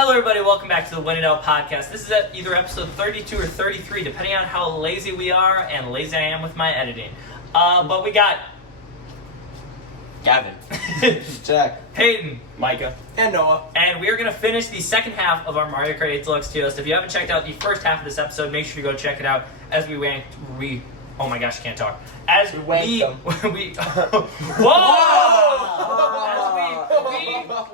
Hello, everybody. Welcome back to the Win It Out podcast. This is either episode 32 or 33, depending on how lazy we are and lazy I am with my editing. But we got Gavin, Jack, Peyton, Micah, and Noah. and we are going to finish the second half of our Mario Kart 8 Deluxe tier list. If you haven't checked out the first half of this episode, make sure you go check it out as oh my gosh, I can't talk. As we whoa!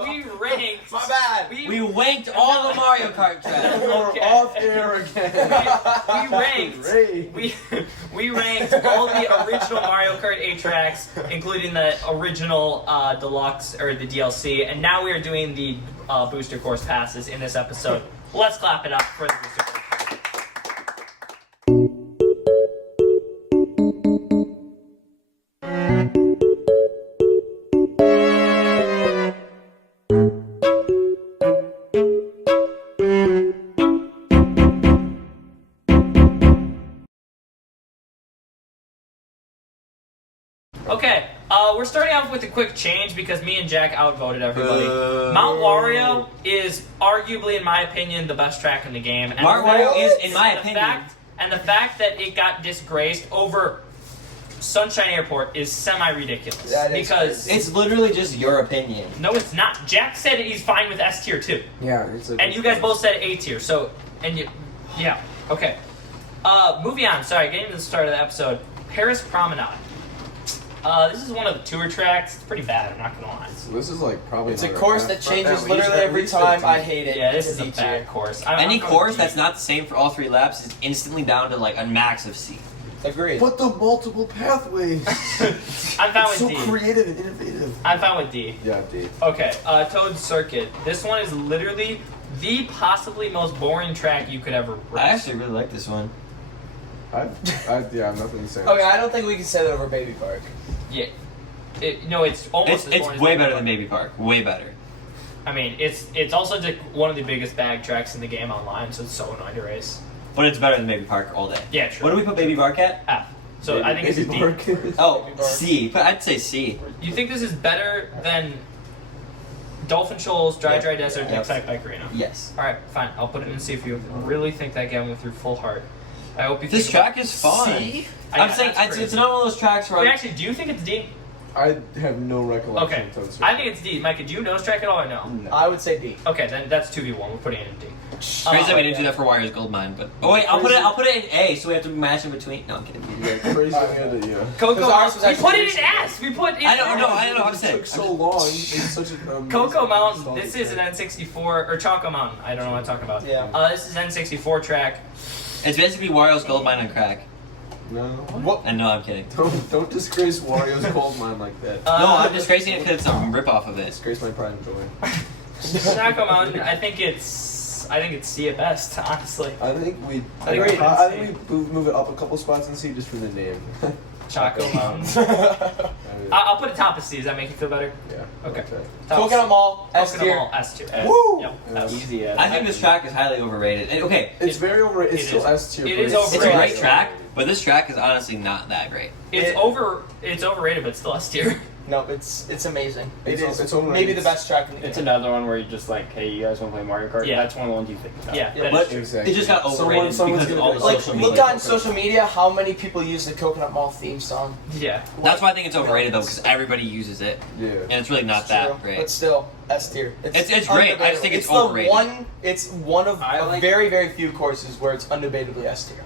We ranked. My bad. we wanked all the Mario Kart tracks. We're off air again. We ranked all the original Mario Kart 8 tracks, including the original Deluxe or the DLC, and now we are doing the booster course passes in this episode. Let's clap it up for the booster course. Okay, we're starting off with a quick change because me and Jack outvoted everybody. Mount Wario is arguably, in my opinion, the best track in the game. And Mount Wario is, in my opinion, the fact that it got disgraced over Sunshine Airport is semi-ridiculous. Because it's literally just your opinion. No, it's not. Jack said he's fine with S tier too. Yeah, it's a and you guys both said A tier. So, yeah, okay. Moving on. Sorry, getting to the start of the episode. Paris Promenade. This is one of the tour tracks. It's pretty bad, I'm not gonna lie. This is like probably. It's a course that changes literally every time. I hate it. Yeah, this is a D bad tier. course. Any course that's not the same for all 3 laps is instantly down to like a max of C. Agreed. But the multiple pathways. I'm fine It's with so D. creative and innovative. I'm fine with D. Yeah, D. Okay, Toad Circuit. This one is literally the possibly most boring track you could ever race. I actually really like this one. I have nothing to say. Okay, I don't think we can say that over Baby Park. Yeah. It's almost as boring It's as way Baby better Park. than Baby Park. Way better. I mean, it's also just one of the biggest bag tracks in the game online, so it's so annoying to race. But it's better than Baby Park all day. Yeah, true. What do we put Baby Park at? F. So I think it's a D. Oh, C. But I'd say C. You think this is better than Dolphin Shoals, Dry Desert, and Yes. Excite Bike Arena? Yes. Alright, fine. I'll put it in and see if you really think that, Gavin, with your full heart. I hope you This think track is fun. C? I'm saying it's not one of those tracks where Wait, actually, do you think it's D? I have no recollection Okay. of Toad Circuit. I think it's D. Micah, do you know this track at all or no? I would say D. Okay, then that's 2v1. We're putting it in D. Crazy that we didn't do that for Warriors Gold Mine, but wait, I'll put it in A, so we have to match in between. No, I'm kidding. Yeah, crazy that yeah. Coco, Because ours was we actually put it in S. We put it. I know. I'm It saying. took so long. It's such a Coco Mountain. This is an N64 or Choco Mountain. I don't know what I'm talking about. Yeah. This is N64 track. It's basically Wario's Gold Mine on crack. No. What? And no, I'm kidding. Don't disgrace Wario's gold mine like that. No, I'm disgracing it because it's a rip-off of it. Disgrace my pride and joy. Choco Mountain. I think it's C at best, honestly. I think we Agreed. move it up a couple spots and see just for the name. Choco Mountain. I'll put it top of C. Does that make you feel better? Yeah. Okay. Okay. Top of Coconut C. Mall, S Coconut tier. Mall, S tier. Woo! Yep. Yeah. Easy. I think this track is highly overrated. And, okay, It's very overrated. It's It still is. S tier. It but is it's a overrated. great track, but this track is honestly not that great. It's overrated, but still S tier. No, it's amazing. It's It is overrated. maybe the best track in the game. It's another one where you're just like, hey, you guys want to play Mario Kart? Yeah. That's one of the ones you think about. Yeah, that But is true. Exactly. it just got overrated Someone's because of gonna all do the it. Like, social look media. on social media how many people use the Coconut Mall theme song. Yeah. That's why I think it's overrated though, because everybody uses it, Yeah. and it's really not It's that true, great. But still, S tier. It's great. I just think it's the overrated. It's one of I like- very, very few courses where it's undebatably S tier.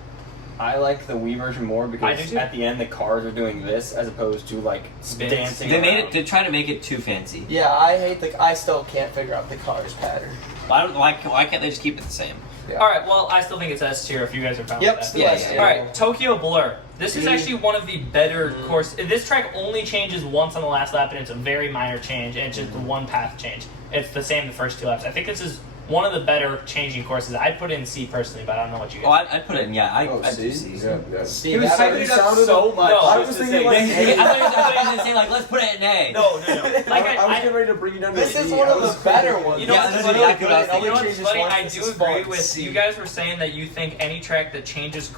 I like the Wii version more I do because too. at the end the cars are doing this as opposed to like Spins. dancing. They made around. it to try to make it too fancy. Yeah, I still can't figure out the cars pattern. Why can't they just keep it the same? Yeah. All right. Well, I still think it's S tier if you guys are fine Yep, with that. still Yeah, S yeah. tier. All right, Tokyo Blur. This is D. actually one of the better course. This track only changes once on the last lap, and it's a very minor change, and it's just the one path change. It's the same the first 2 laps. I think this is one of the better changing courses. I'd put it in C personally, but I don't know what you Oh, guys. I'd put it in, yeah, Oh, I'd do C? C. Yeah. See, He was that hyping really it up sounded- so much. No, I just was to thinking say like I A. thought you were going to say, like, let's put it in A. No. Like I was getting ready to bring you down to This C. is one I of was the better ones. You know Yeah, what's that's funny? exactly what I was It only You know what's changes funny? once, I this do is agree fun. with C. you guys were saying that you think any track that changes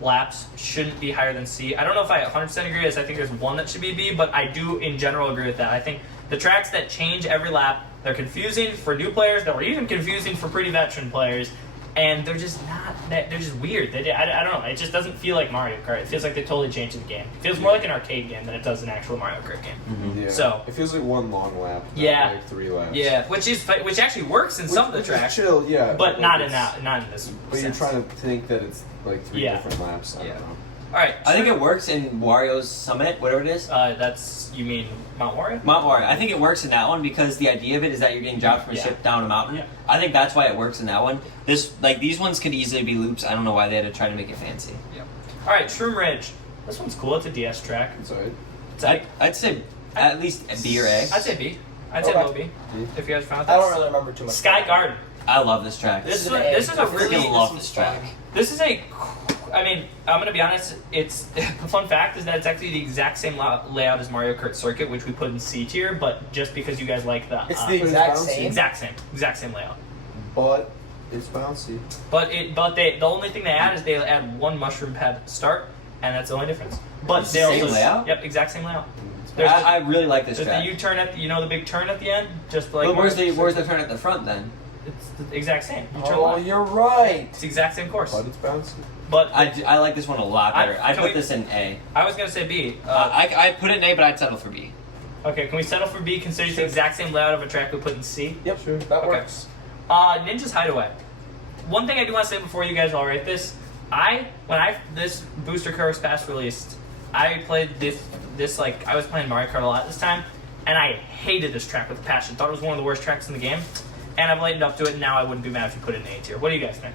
laps shouldn't be higher than C. I don't know if I 100% agree with this. I think there's one that should be B, but I do in general agree with that. I think the tracks that change every lap They're confusing for new players. They were even confusing for pretty veteran players. And they're just not. They're just weird. I don't know. It just doesn't feel like Mario Kart. It feels like they totally changed the game. It feels more like an arcade game than it does an actual Mario Kart game. Mm-hmm. Yeah. So- it feels like one long lap. Not Yeah. like 3 laps. Yeah, which actually works in some of the Which is tracks, chill, yeah. but not in it's- not in this. But you're sense. trying to think that it's like 3 Yeah. different laps. I Yeah. don't know. All right, I think it works in Wario's Summit, whatever it is. that's you mean Mount Wario? Mount Wario. I think it works in that one because the idea of it is that you're getting dropped from a Yeah. ship down a mountain. Yeah. I think that's why it works in that one. These ones could easily be loops. I don't know why they had to try to make it fancy. All right, Shroom Ridge. This one's cool. It's a DS track. It's alright. It's like, I'd say at least a B or A. I'd say B. I'd say Okay. low B. If you guys found I that. don't really remember too much. Sky Garden. I love this track. This is an a- A. this is a I really- freaking love this is track. fun. This is a. I mean, I'm gonna be honest. It's a fun fact is that it's actually the exact same layout as Mario Kart Circuit, which we put in C tier, but just because you guys like the It's uh, the exact bouncy. same. exact same layout. But it's bouncy. But the only thing they add is they add one mushroom pad at the start, and that's the only difference. But It's they the same also layout? Yep, exact same layout. It's There's the- I really like this There's track. the U-turn at the big turn at the end, just like But where's Mario the Kart. turn at the front then? It's the exact same. You turn Oh, left. you're right. It's the exact same course. But it's bouncy. But I like this one a lot better. I- I'd can put we- this in A. I was gonna say B. I put it in A, but I'd settle for B. Okay, can we settle for B? Considering it's the exact same layout of a track we put in C. Yep, Sure. that Okay. works. Ninja's Hideaway. One thing I do want to say before you guys all rate this, this booster course pass released, I played this like I was playing Mario Kart a lot this time, and I hated this track with a passion. Thought it was one of the worst tracks in the game, and I've lightened up to it. And now I wouldn't be mad if you put it in A tier. What do you guys think?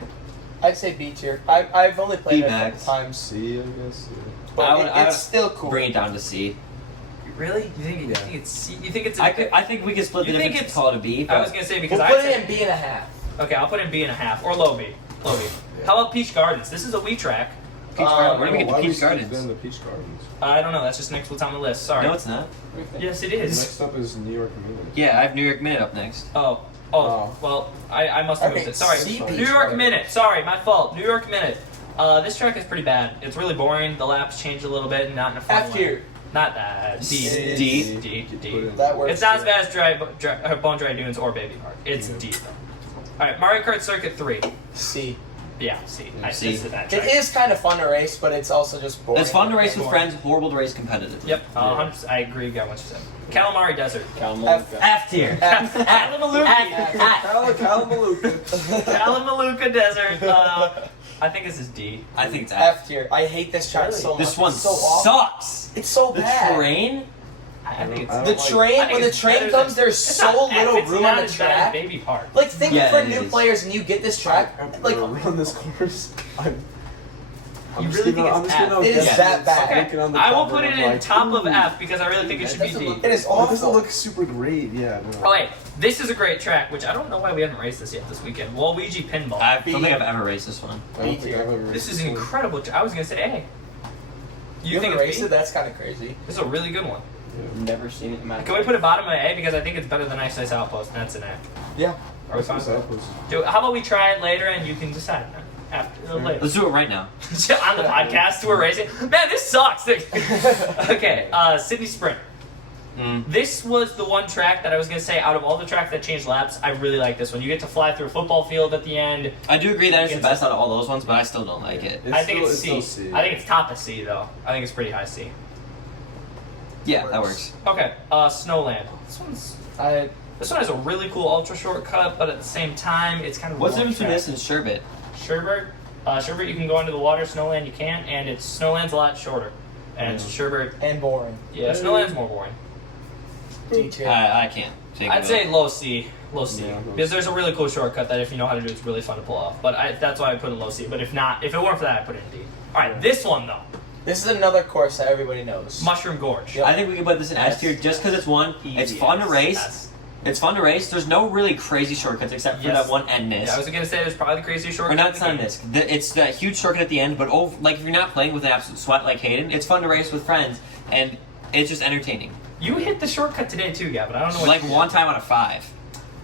I'd say B tier. I've only played it a couple B-max. times, C, I guess. Yeah. but I would- I it's would still cool. Bring it down to C. Really? You think Yeah. it's C? You think it's? I think we could split the You think difference it's- and call it a B. I But was gonna say because We'll I put it in B and a half. Okay, I'll put in B and a half or low B. Low B. Yeah. How about Peach Gardens? This is a Wii track. Peach Garden. Where do we get Why the we Peach Gardens? skip down the Peach Gardens? I don't know. That's just next what's on the list. Sorry. No, it's not. Yes, it is. Next up is New York Minute. Yeah, I have New York Minute up next. Oh. Oh. Well, I must have Okay, moved it. Sorry. C, New Peach York Gardens. Minute. Sorry, my fault. New York Minute. This track is pretty bad. It's really boring. The laps changed a little bit, and not in a fun F way. tier. Not that. D. D. D. You D. put it in- That works. It's not as too. bad as Bone Dry Dunes or Baby Heart. It's Yeah. D though. All right, Mario Kart Circuit 3. C. Yeah, C. I C. this is that It track. is kind of fun to race, but it's also just boring. It's fun to race with Boring. friends, horrible to race competitively. Yep, 100%. I agree with what you said. Calamari Desert. F tier. Kalamalooka. Kalamalooka. Kalamalooka Desert. I think this is D. I think it's F. F tier. I hate this track Really? so much. This one It's so awful. sucks. It's so The bad. terrain. I think it's. I don't The like- train, I think when the it's train better comes, than- there's it's so not F, little it's room not on the as bad as track. Baby Park. Like, think Yeah, for it new is. players and you get this track. Like, run this course. You really think I'm it's just gonna F? It is guess that it's bad. looking on the I will cover put it and in I'm like, top of ooh. F because I really think it should be D. it is Oh, it doesn't awful. look super great. Yeah. No. Oh wait, this is a great track, which I don't know why we haven't raced this yet this weekend. Waluigi Pinball. I don't think I've ever raced this one. I don't think I've ever This is raced an incredible. I was gonna say A. You think haven't it's raced B? it? That's kind of crazy. This is a really good one. Never seen it in my Can we put it bottom of A because I think it's better than Ice Ice Outpost, and that's an A. Yeah. Are we fine? That's what I was- How about we try it later and you can decide then? After later. Let's do it right now. On the podcast, we're racing. Man, this sucks. Okay, Sydney Sprint. Mm. This was the one track that I was gonna say out of all the tracks that changed laps, I really like this one. You get to fly through a football field at the end. I do agree that it's the Against- best out of all those ones, but I still don't like it. I think it's still C. C. I think it's top of C though. I think it's pretty high C. Yeah, that works. Okay, Snowland. This one has a really cool ultra shortcut, but at the same time, it's kind of. What's the a long difference between this track. and Sherbet? Sherbert? Sherbert, you can go into the water. Snowland, you can't, and Snowland's a lot shorter. And Sherbert, And boring. yeah, Snowland's more boring. D tier. I can't. Take I'd it say away. low C, low C, Yeah, low because C. there's a really cool shortcut that if you know how to do, it's really fun to pull off. But that's why I put it low C. But if it weren't for that, I put it in D. All right, this one though, This is another course that everybody knows. Mushroom Gorge. Yep. I think we can put this in S tier just because it's one. It's fun to race. Yes. It's fun to race. There's no really crazy shortcuts except for Yes. that one end miss. Yeah, I was gonna say there's probably the craziest shortcut. Or not, in it's the not game. this. It's that huge shortcut at the end, but like if you're not playing with an absolute sweat like Hayden, it's fun to race with friends, and it's just entertaining. You hit the shortcut today too, Gavin. I don't know what. Like you one time out of 5.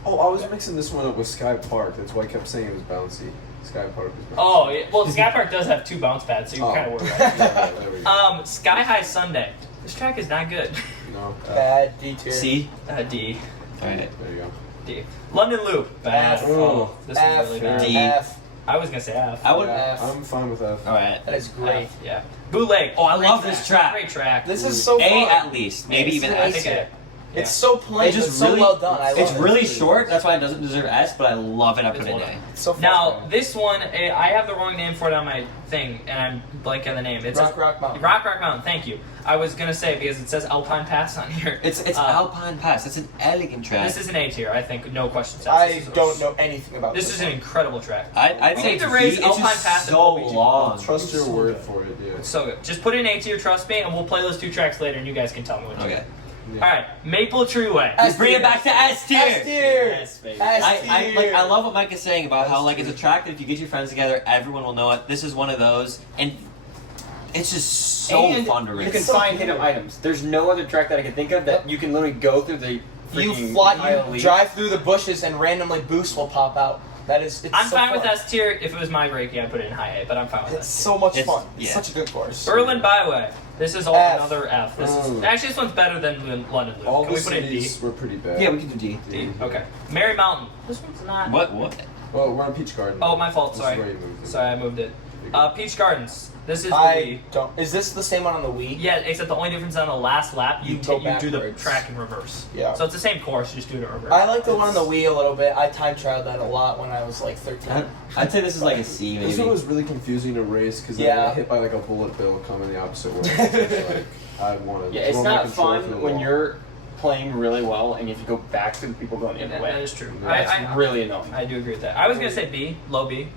Oh, I was mixing this one up with Sky Park. That's why I kept saying it was bouncy. Sky Park is bouncy. Oh, yeah. Well, Sky Park does have 2 bounce pads, so you kind of were right. Yeah, there we go. Sky High Sunday. This track is not good. No. Bad D tier. C. D. Alright. There you go. D. London Loop. Bad. F. Oh, this is F. really bad. D. F. I was gonna say F. I would. Yeah, F. I'm fine with F. All right. That is great. F, yeah. Bootleg. Oh, I Great love this track. Great track. This is so A fun. at least, maybe It's even an I S. think A. A. It's so plain, It's but just so really- well done. I love It's it. really short. That's why it doesn't deserve S, but I love it. I put it in It's A. It's so fun. Now this one, I have the wrong name for it on my thing, and I'm blanking on the name. It's Rock Mountain. Rock Mountain. Thank you. I was gonna say because it says Alpine Pass on here. It's Uh, Alpine Pass. It's an elegant track. This is an A tier, I think. No questions asked. I This is- don't know anything about This is an incredible track. I'd We say need to it's raise B. Alpine It's Pass just and so OBG. long. Trust your word for it, yeah. It's so good. Just put in A tier, trust me, and we'll play those two tracks later, and you guys can tell me what you Okay. think. Yeah. All right, Maple Treeway. S Bring tier. it back to S tier. S tier. S, baby. S I love what Mike is saying about how S like it's a track that if you get your friends together, everyone will know it. This is one of those, and it's just so And fun to You race. can find hidden items. There's no other track that I can think of that you can literally go through the You freaking fly, pile of you leaves. drive through the bushes, and randomly boosts will pop out. That is, it's I'm so fine fun. with S tier. If it was my breaking, I'd put it in high A, but I'm fine with It's S so much It's- fun. It's yeah. such a good course. tier. Berlin Byway. This is all F. another F. This is Mm. actually this one's better than London Loop. All Can the we put it in D? cities were pretty bad. Yeah, we can do D. D. Okay. Mary Mountain. This one's not. What? Well, we're on Peach Garden. Oh, my fault. This Sorry. is where you moved it. Sorry, I moved it. Peach Gardens. This is the I Wii. don't. Is this the same one on the Wii? Yeah, except the only difference on the last lap, you You go do the backwards. track in reverse. Yeah. So it's the same course, you just do it in reverse. I like the one on the Wii a little bit. I time trialed that a lot when I was like 13. I'd say this is like a C This one maybe. was really confusing to race because Yeah. I got hit by like a bullet bill coming the opposite way. It's like, I wanted. Yeah, it's throw my not control through fun the when wall. you're playing really well and you have to go back to the people going the Yeah, other that way. is true. That's I really annoying. do agree with that. I was gonna say B, low B,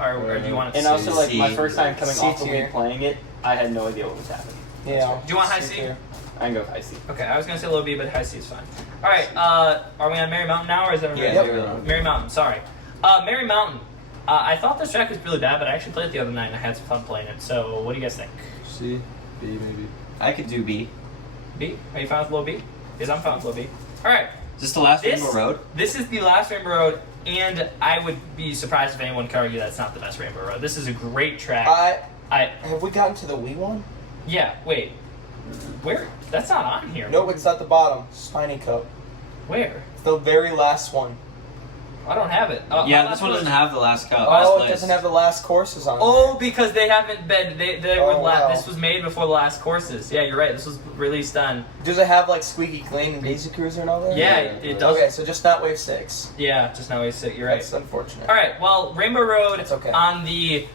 or do you want it And C? also, like, my C. first time coming C off the tier. Wii playing it, I had no idea what was happening. Yeah. Do you want high C? tier. I can go with high C. Okay, I was gonna say low B, but high C is fine. All right, are we on Mary Mountain now, or is that Yeah, Yep. Mary Mountain. Mary Mountain? Sorry, Mary Mountain. I thought this track was really bad, but I actually played it the other night and I had some fun playing it. So, what do you guys think? C, B maybe. I could do B. B? Are you fine with low B? Because I'm fine with low B. All right. Is this the last This- Rainbow Road? This is the last Rainbow Road, and I would be surprised if anyone could argue that's not the best Rainbow Road. This is a great track. Have we gotten to the Wii one? Yeah, wait. Where? That's not on here. No, it's at the bottom. Spiny Coat. Where? It's the very last one. I don't have it. Yeah, this one doesn't have the last cup. Oh, last it doesn't place. have the last courses on Oh, because they haven't been. They were Oh, wow. This was made before the last courses. Yeah, you're right. This was released on. there. Does it have like Squeaky Clean and Daisy Cruiser and all that? Yeah, Yeah, it does. Okay, so just not Wave 6. Yeah, just now we sit. You're right. That's unfortunate. All right. Well, Rainbow Road It's okay. on the.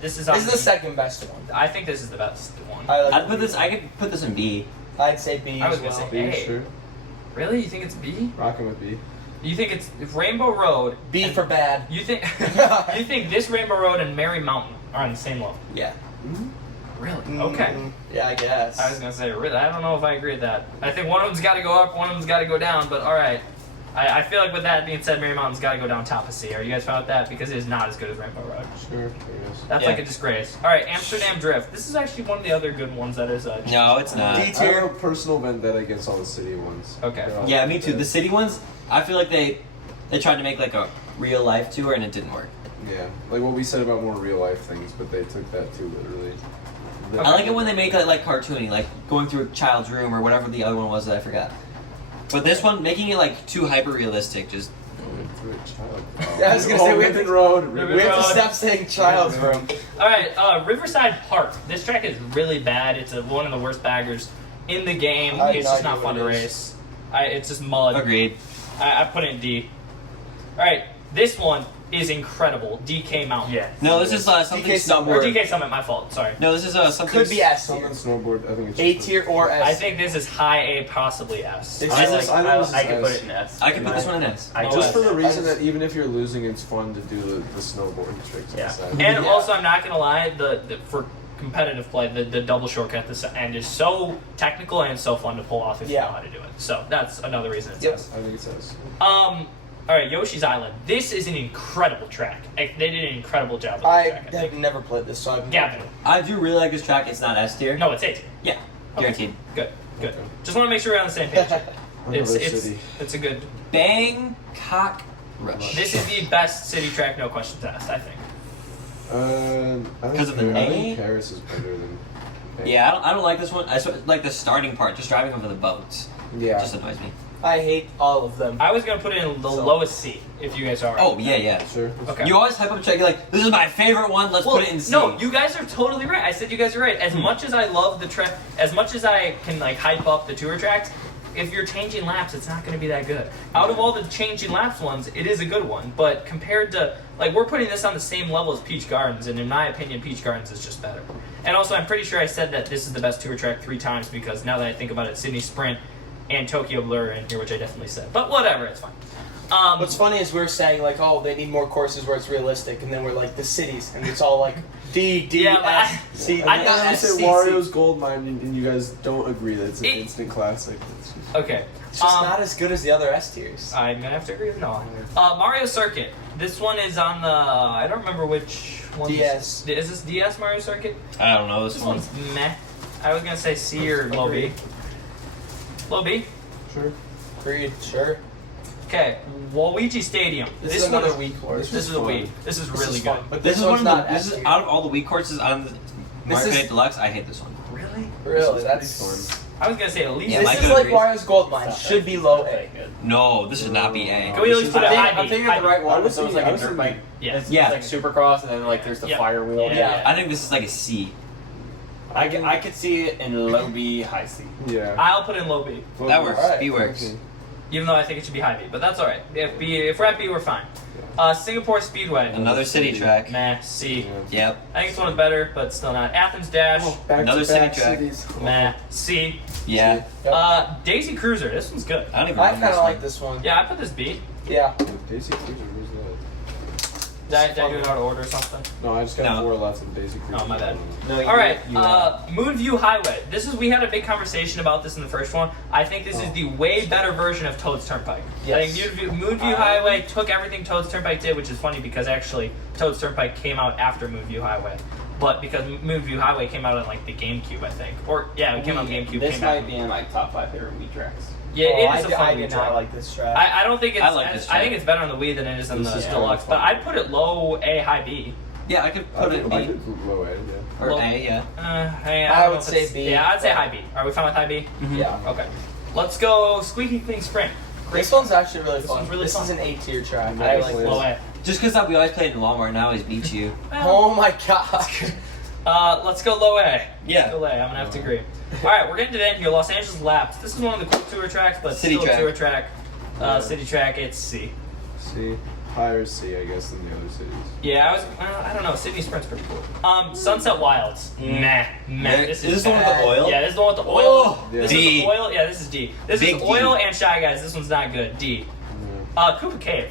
This is on. This is the second best one. I think this is the best one. I like I'd the put Wii. this. I could put this in B. I'd say B I was as gonna well. say B, Hey. sure. Really? You think it's B? Rocking with B. You think it's Rainbow Road? B and- for bad. You think you think this Rainbow Road and Mary Mountain are on the same level? Yeah. Really? Okay. Yeah, I guess. I was gonna say really. I don't know if I agree with that. I think one of them's got to go up, one of them's got to go down. But all right. I feel like with that being said, Mary Mountain's got to go down top of C. Are you guys fine with that? Because it is not as good as Rainbow Road. Sure, I guess. That's Yeah. like a disgrace. All right, Amsterdam Drift. This is actually one of the other good ones that is. No, it's not. D I have tier. a personal vendetta against all the city ones. Okay. They're all Yeah, me too. bad. The city ones, I feel like they tried to make like a real life tour and it didn't work. Yeah, like what we said about more real life things, but they took that too literally. I like it when they make it like cartoony, like going through a child's room or whatever the other one was that I forgot. But this one, making it like too hyper realistic, just Going through a child. Yeah, I was gonna say, we have Ribbon to- Road. Ribbon We have to Road. stop saying child's room. All right, Riverside Park. This track is really bad. It's one of the worst baggers in the game. I have It's no just idea not fun what to it is. race. It's just mud. agreed. I put it in D. All right, this one is incredible. DK Mountain. Yeah. No, this is something DK Or snowboard. DK Summit. My fault. Sorry. No, this is something. Could be S Something tier. snowboard. I think it's A just tier or S. I think this is high A, possibly S. It's I just just- like, I know this is I could put S. it in S. I could put this one in S. I Just for the I reason just- that even if you're losing, it's fun to do the snowboard tricks. on Yeah. the side. And Yeah. also, I'm not gonna lie, the for competitive play, the double shortcut at the end is so technical and so fun to pull off if you Yeah. know how to do it. So that's another reason it's Yep. S. I think it says. All right, Yoshi's Island. This is an incredible track. They did an incredible job with this I track. I have think. never played this, so I've Gavin. I do really like this track. It's not S tier. No, it's A tier. Yeah, Okay. guaranteed. Good. Good. Okay. Just want to make sure we're on the same page. It's Another city. it's a good. Bangkok Rush. This is the best city track, no questions asked. I think. I Because think of the I name? think Paris is better than. Yeah, I don't like this one. I like the starting part, just driving over the boats. Yeah. It just annoys me. I hate all of them. I was gonna put it in the lowest C if you guys are. Oh yeah. Sure. Okay. You always hype up a track. You're like, this is my favorite one. Let's put it in C. No, you guys are totally right. I said you guys are right. As much as I love the track, as much as I can like hype up the tour tracks, if you're changing laps, it's not going to be that good. Out of all the changing laps ones, it is a good one. But compared to like we're putting this on the same level as Peach Gardens, and in my opinion, Peach Gardens is just better. And also, I'm pretty sure I said that this is the best tour track 3 times because now that I think about it, Sydney Sprint and Tokyo Blur are in here, which I definitely said. But whatever, it's fine. What's funny is we're saying like, oh, they need more courses where it's realistic, and then we're like the cities, and it's all like D D Yeah, but S C. I I know know SCC. say Wario's Gold Mine, and you guys don't agree that it's an It- instant classic. It's just, Okay. It's just not as good as the other S tiers. I'm gonna have to agree with Noah. Mario Circuit. This one is on the. I don't remember which one. DS. Is this DS Mario Circuit? I don't know this This one. one's meh. I was gonna say C or low B. Low B. sure. Agreed. Sure. Okay. Waluigi Stadium. This is another one, weak course. This is a Wii. This is really good. fun, but This is one's one of not the. This S is tier. out of all the weak courses on the Mario is- Kart Deluxe. I hate this one. Really? Really, This is that's. pretty fun. I was gonna say at least. Yeah, This Mike is like agrees. Mario's Gold Mine. Should be low A. No, this should not be A. Can we at least put a high B? I'm thinking High of the B. right one. I was So it's thinking- like I a was dirt thinking- bike. Yeah. It's Yeah. like Supercross, and then like there's the Yeah. fire wheel. Yeah. I think this is like a C. I could see it in low B, high C. Yeah. I'll put in low B, That works. Alright. B works. Okay. even though I think it should be high B. But that's all right. If we're at B, we're fine. Singapore Speedway. Another city track. Meh. C. Yep. I think this one is better, but still not. Athens Dash. Another city track. Meh. C. Yeah. Daisy Cruiser. This one's good. I don't even I remember kind this of one. like this one. Yeah, I put this B. Yeah. Daisy Cruiser, who's that? Did I do it out of order or something? No, I just got No. 4 left in Daisy Cruiser. Oh, my bad. No, All right, Moonview Highway. We had a big conversation about this in the first one. I think this is the way better version of Toad's Turnpike. Yes. I think Moonview Highway took everything Toad's Turnpike did, which is funny because actually Toad's Turnpike came out after Moonview Highway. But because Moonview Highway came out on like the GameCube, I think. Or yeah, it came on the GameCube. This came might out. be in my top 5 favorite Wii tracks. Yeah, it is a I fun did Wii not track. like this track. I don't think it's. I like this I think track. it's better on the Wii than it is on This the is Deluxe. fun. But I'd put it low A, high B. Yeah, I could I put it in did, I B. did low A, yeah. Or Well- A, yeah. I I don't would know if say it's- B, Yeah, I'd say but- high B. Are we fine with high B? Yeah. Okay. Let's go Squeaky Thing Sprint. This one's actually really This fun. one's really this fun. is an A tier track. Yeah, I this like one this. Low A. Just because we always played in Walmart, now he's beat you. Oh my gosh. Let's go low A. Yeah. Let's go low A. I'm gonna have to agree. All right, we're getting to the end here. Los Angeles Laps. This is one of the cool tour tracks, but City still track. a tour track. City track. It's C. C. Higher C, I guess, than the other cities. Yeah, I don't know. Sydney Sprint's pretty cool. Sunset Wilds. Meh. Is this the one with the bad. oil? Yeah, this is the one with the oil. Oh, this D. is oil. Yeah, this is D. This Big is oil D. and Shy Guys. This one's not good. D. Koopa Cave.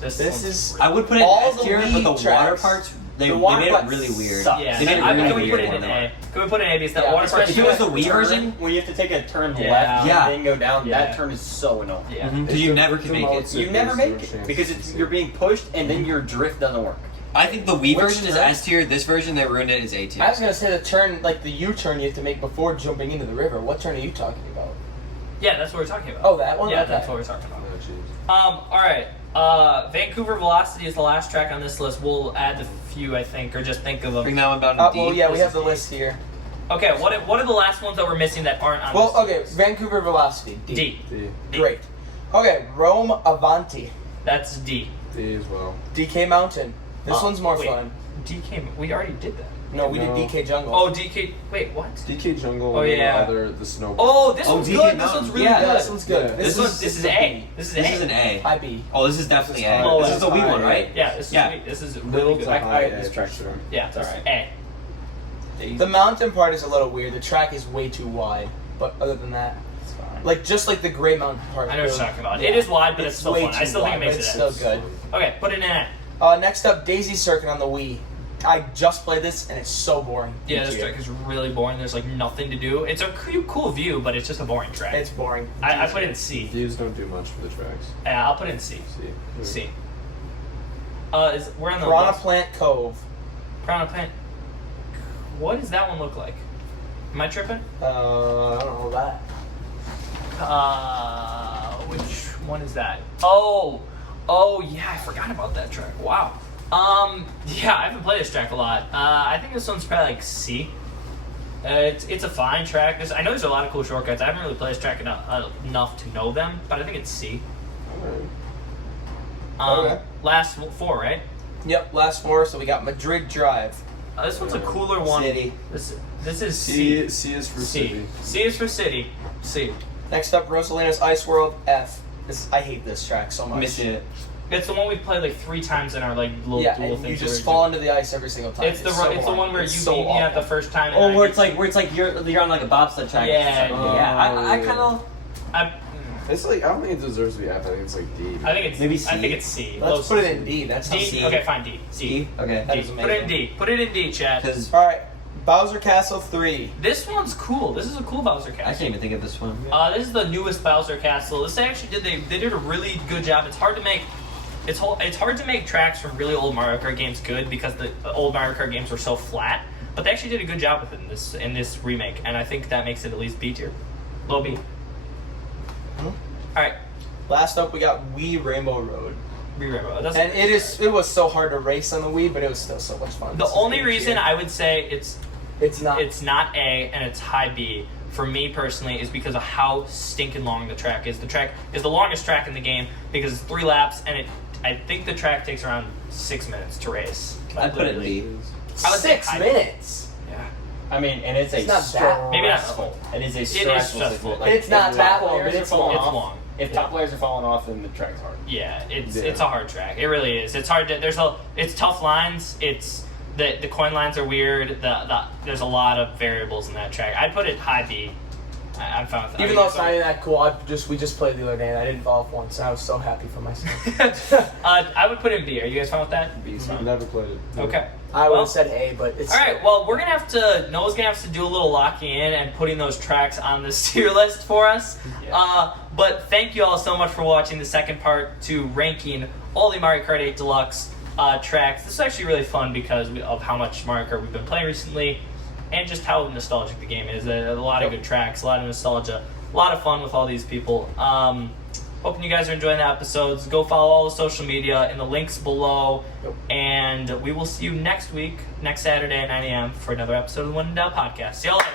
This one's is- really- I would put it in All S the tier, Wii but the water tracks. parts, they The water made it parts really weird. suck. Yeah, They made it can really we put weird. it in A? Can we put it in A because that Yeah, water park? If it was the Wii Turn, version, when you have to take a turn Yeah. left Yeah. and then go down, Yeah. that turn is so annoying. Yeah. because you never can make it. You never make it because it's you're being pushed and then your drift doesn't work. I think the Wii Which version is turn? S tier. This version, they ruined it, is A tier. I was gonna say the turn, like the U-turn you have to make before jumping into the river. What turn are you talking about? Yeah, that's what we're talking about. Oh, that one? Yeah, Okay. that's what we're talking about. Oh, jeez. All right. Vancouver Velocity is the last track on this list. We'll add the few, I think, or just think of them. Bring that one down to D. Well, yeah, we This have is the D. list here. Okay, what are the last ones that we're missing that aren't on Well, this okay, Vancouver Velocity, D. D. D. Great. Okay, Rome Avanti, That's D. D as well. DK Mountain. This one's more wait. fun. DK. We already did that. No, we did No. DK Jungle. Oh, DK. Wait, what? DK Jungle Oh, and yeah. the snow. Oh, this Oh, one's DK good. This Mountain. one's really Yeah, good. this one's good. Yeah. This is A. This is This A. is an A. High B. Oh, this is definitely A. Oh, This is the that's Wii high one, A. right? Yeah, this is Yeah. sweet. This is Middle really to good. high I- A, this track's for sure. Yeah, It's that's alright. A. The mountain part is a little weird. The track is way too wide. But other than that, It's fine. like just like the gray mountain part. I know what you're really- talking about. yeah. It is wide, but it's still way fun. I too still think it wide, makes but it it's A. still good. Okay, put it in A. Next up, Daisy Circuit on the Wii. I just played this and it's so boring. Yeah, this track is really boring. There's like nothing to do. It's a cool view, but it's just a boring track. It's boring. I put it in C. Views don't do much for the tracks. Yeah, I'll put it in C. C. C. We're on the Piranha left. Plant Cove. Piranha Plant. What does that one look like? Am I tripping? I don't know that. Which one is that? Oh, yeah, I forgot about that track. Wow. Yeah, I haven't played this track a lot. I think this one's probably like C. It's a fine track. I know there's a lot of cool shortcuts. I haven't really played this track enough to know them, but I think it's C. Alright. Okay. Last 4, right? Yep, last 4. So we got Madrid Drive. This one's a cooler one. City. This is C. C is for C. city. C is for city. C. Next up, Rosalina's Ice World, F. I hate this track so much. Missing it. It's the one we played like 3 times in our like little Yeah, dual and things. you just where fall into the ice every single time. It's the so it's the boring. one where It's you so beat me at the awful. first time. and Oh, I where get- it's like you're on like a bobsled track. Yeah, I kind of. It's like, I don't think it deserves to be F. I think it's like D. I think it's Maybe I C? think it's C. Let's Low put C. it in D. That's how D. C. Okay, fine. D. C. D. Okay. That D. is Put it in amazing. D. Put it in D, Chad. Because All right, Bowser Castle 3. This one's cool. This is a cool Bowser I Castle. can't even think of this one. This is the newest Bowser Castle. This actually they did a really good job. It's hard to make. It's hard to make tracks from really old Mario Kart games good because the old Mario Kart games were so flat. But they actually did a good job with it in this remake, and I think that makes it at least B tier, low B. All right, Last up, we got Wii Rainbow Road. Rainbow. That's And it was so hard to race on the Wii, but it was still so much fun. the This is only B reason tier. I would say it's not. it's not A and it's high B for me personally is because of how stinking long the track is. The track is the longest track in the game because it's 3 laps and I think the track takes around 6 minutes to race. I'd put it in B. I would say 6 high- minutes. Yeah. I mean, and it's It's a not that- Maybe not stressful. It is a It is stressful. stressful. Like, It's not if that top long, but players are it's falling long. It's off- long. If top players are falling off, then the track's hard. Yeah, it's Yeah. a hard track. It really is. It's hard to. It's tough lines. It's the coin lines are weird. There's a lot of variables in that track. I'd put it high B. I'm fine with that. Even though it's not even that cool, we just played the other day and I didn't fall off once, and I was so happy for myself. I would put it in B. Are you guys fine with that? B's I've fine. never played it. Okay. I would Well, have said A, but it's All right. Well, we're gonna have to. Noah's gonna have to do a little locking in and putting those tracks on this tier list for us. Yeah. But thank you all so much for watching the second part to ranking all the Mario Kart 8 Deluxe tracks. This is actually really fun because of how much Mario Kart we've been playing recently, and just how nostalgic the game is. A lot of good tracks, a lot of nostalgia, a lot of fun with all these people. Hoping you guys are enjoying the episodes. Go follow all the social media in the links below. Yep. And we will see you next week, next Saturday at 9 a.m. for another episode of the One and Down Podcast. See y'all later.